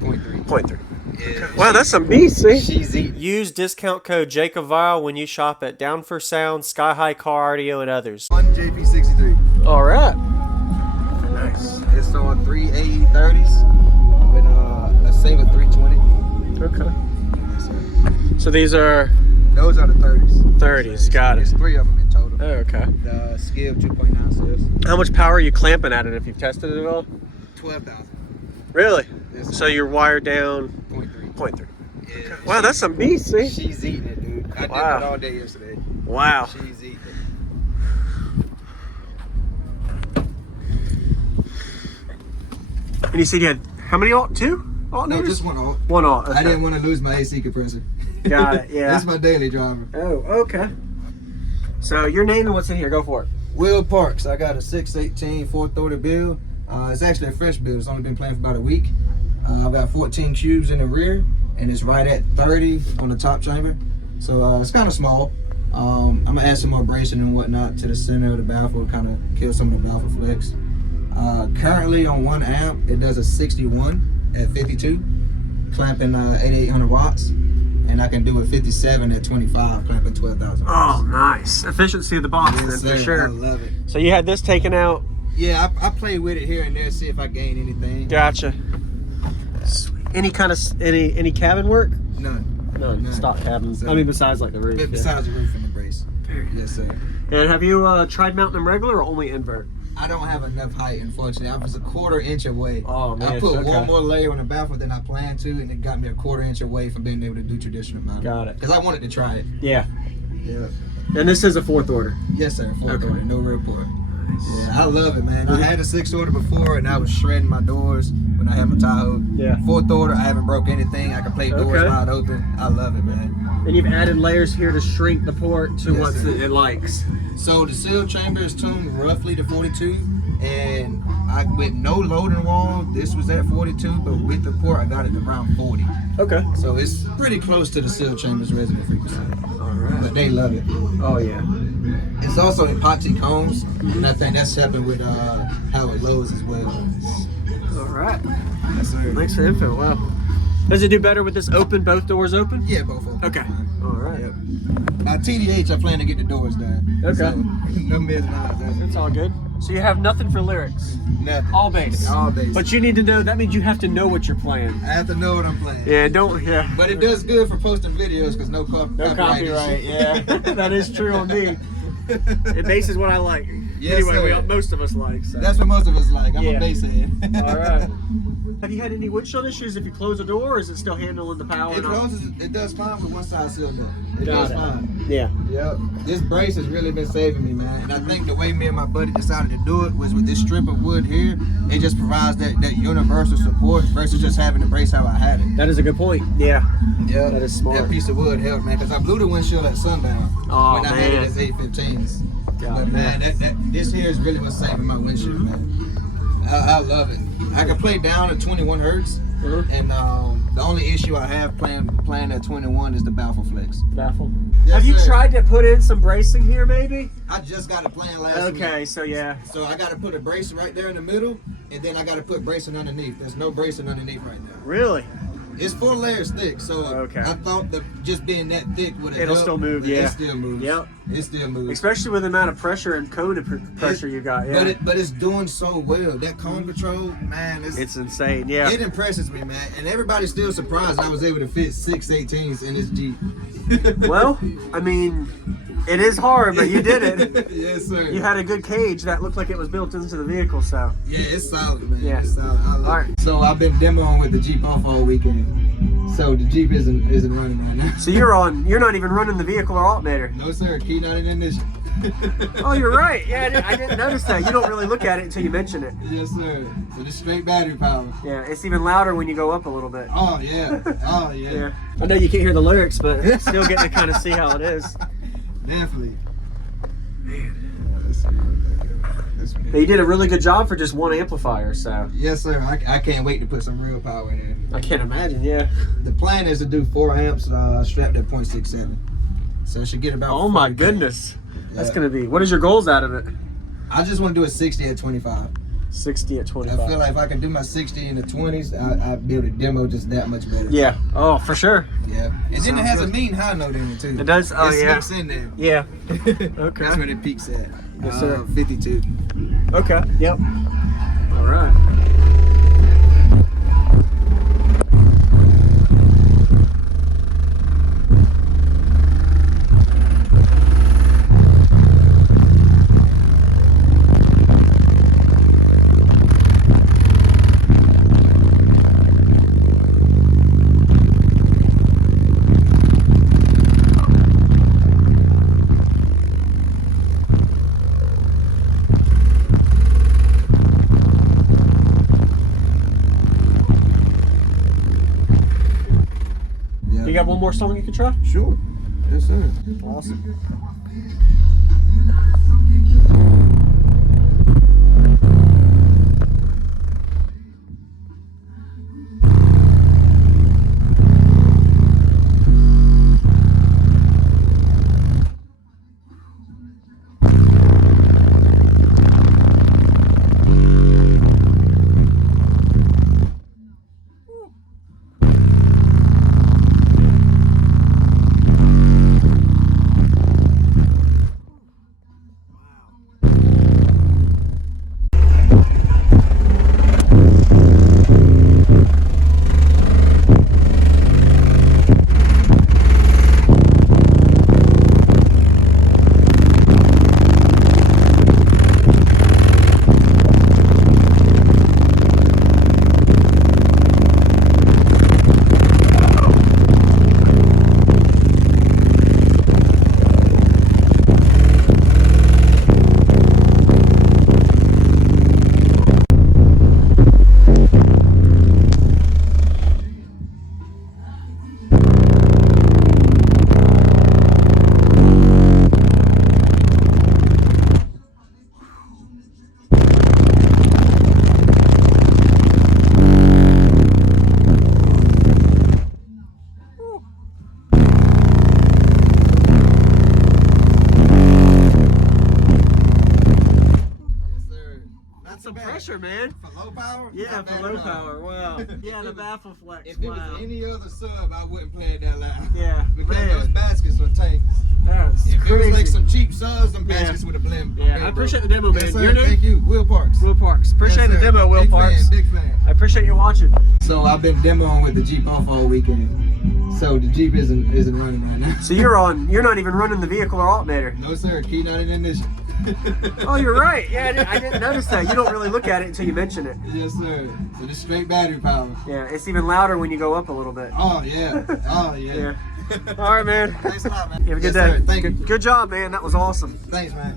0.3. 0.3. Yeah. Wow, that's some beast, see? She's eating. Use discount code JacobViral when you shop at Down for Sound, SkyHigh Car Audio, and others. One JP63. All right. Nice. It's on 3 AE30s with a single 320. Okay. So these are Those are the 30s. 30s, got it. There's 3 of them in total. Oh, okay. The scale 2.9 cells. How much power are you clamping at it if you've tested it at all? 12,000. Really? Yes, So you're wired down 0.3. 0.3. Yeah. Wow, that's some beast, see? She's eating it, dude. I did Wow. that all day yesterday. Wow. She's eating it. And you said you had how many alt? 2 alternators? No, just one alt. One alt. Okay. I didn't want to lose my AC compressor. Got it, yeah. That's my daily driver. Oh, okay. So your name and what's in here, go for it. Will Parks. I got a 618 430 build. It's actually a fresh build. It's only been playing for about a week. I've got 14 cubes in the rear, and it's right at 30 on the top chamber. So it's kind of small. I'm gonna add some more bracing and whatnot to the center of the baffle to kind of kill some of the baffle flex. Currently on 1 amp, it does a 61 at 52, clamping 8800 watts. And I can do a 57 at 25, clamping 12,000 watts. Oh, nice. Efficiency of the box, Yes, then, for sir. sure. I love it. So you had this taken out. Yeah, I play with it here and there, see if I gain anything. Gotcha. Sweet. Any kind of any cabin work? None. None. Stock cabins. So- I mean, besides like the roof. Besides the roof and the brace. Yes, sir. Yeah. And have you tried mounting them regular or only invert? I don't have enough height, unfortunately. I was a 1/4 inch away. Oh man. I put okay. one more layer on the baffle than I planned to, and it got me a 1/4 inch away from being able to do traditional mounting. Got it. Because I wanted to try it. Yeah. Yeah. And this is a 4th order. Yes, sir. 4th Okay. order, no report. Nice. Yeah, I love it, man. I had a 6th order before, and I was shredding my doors when I had my Tahoe. Yeah. 4th order, I haven't broke anything. I can play doors Okay. wide open. I love it, man. And you've added layers here to shrink the port to Yes, what sir. it likes. So the seal chamber is tuned roughly to 42, and with no loading wall, this was at 42, but with the port, I got it around 40. Okay. So it's pretty close to the seal chamber's resonant frequency. All right. But they love it. Oh yeah. It's also epoxy cones, and I think that's helping with how it loads as well. All right. Yes, sir. Thanks for the info. Wow. Does it do better with this open, both doors open? Yeah, both of them. Okay. All right. Yep. By TDH, I plan to get the doors done. Okay. So, no midnight. That's all good. So you have nothing for lyrics. Nothing. All bass. All bass. But you need to know, that means you have to know what you're playing. I have to know what I'm playing. Yeah, don't, yeah. But it does good for posting videos because no Copyright, yeah. That is true on me. And bass is what I like. Yes, anyway, sir. most of us like. So. That's what most of us like. I'm Yeah. a bass head. All right. Have you had any windshield issues if you close a door, or is it still handling the power? It closes. It does fine with one side sealed up. It Got does it. fine. Yeah. Yep. This brace has really been saving me, man. And I think the way me and my buddy decided to do it was with this strip of wood here. It just provides that universal support versus just having the brace how I had it. That is a good point. Yeah. Yeah. That is smart. That piece of wood helped, man, because I blew the windshield at sundown Oh, when I had it man. as 815s. Got But it. man, this here is really what's saving my windshield, man. I love it. I can play down at 21 hertz. And the only issue I have playing at 21 is the baffle flex. Baffle. Yes, Have you sir. tried to put in some bracing here, maybe? I just got it playing last week. Okay, so yeah. So I got to put a brace right there in the middle, and then I got to put bracing underneath. There's no bracing underneath right now. Really? It's 4 layers thick, so Okay. I thought that just being that thick would have It'll helped, still move, but yeah. It still moves. Yep. It still moves. Especially with the amount of pressure and cone pressure you got. Yeah. But it's doing so well. That cone control, man, It's insane. Yeah. it impresses me, man. And everybody's still surprised I was able to fit 618s in this Jeep. Well, I mean, it is hard, but you did it. Yes, sir. You had a good cage that looked like it was built into the vehicle, so. Yeah, it's solid, man. Yeah. It's solid. I love All it. right. So I've been demoing with the Jeep off all weekend. So the Jeep isn't running right now. So you're not even running the vehicle or alternator. No, sir. Key not in ignition. Oh, you're right. Yeah, I didn't notice that. You don't really look at it until you mention it. Yes, sir. So this straight battery power. Yeah, it's even louder when you go up a little bit. Oh, yeah. Oh, yeah. Yeah. I know you can't hear the lyrics, but still getting to kind of see how it is. Definitely. Man. Let's see. That's me. You did a really good job for just one amplifier, so. Yes, sir. I can't wait to put some real power in there. I can't imagine, yeah. The plan is to do 4 amps strapped at 0.67. So it should get about. Oh my 40K. goodness. That's Yeah. gonna be, what is your goals out of it? I just want to do a 60 at 25. 60 at I 25. feel like if I could do my 60 in the 20s, I'd be able to demo just that much better. Yeah. Oh, for sure. Yeah. And then it Sounds has good. a mean high note in it too. It does? Oh, it yeah. sneaks in there. Yeah. Okay. That's where it peaks at. Yes, sir. 52. Okay. Yep. All right. You got one more song you can try? Sure. Yes, sir. Awesome. Some pressure, man. For low power? Yeah, Not for bad low at all. power. Wow. Yeah, the baffle flex. If it Wow. was any other sub, I wouldn't play it that loud. Yeah, Because man. those baskets were tanks. That's If crazy. it was like some cheap subs, them Yeah. baskets would have been. Yeah, I appreciate the demo, man. Yes, sir. Your name? Thank you. Will Parks. Will Parks. Appreciate Yes, the sir. demo, Will Big Parks. Fan, big fan. I appreciate you watching. So I've been demoing with the Jeep off all weekend. So the Jeep isn't running right now. So you're not even running the vehicle or alternator. No sir, key not in ignition. Oh, you're right. Yeah, I didn't notice that. You don't really look at it until you mention it. Yes sir. So this straight battery power. Yeah, it's even louder when you go up a little bit. Oh yeah. Oh yeah. Yeah. All right, man. Thanks a lot, man. You have a good Yes, day. sir. Thank you. Good job, man. That was awesome. Thanks, man.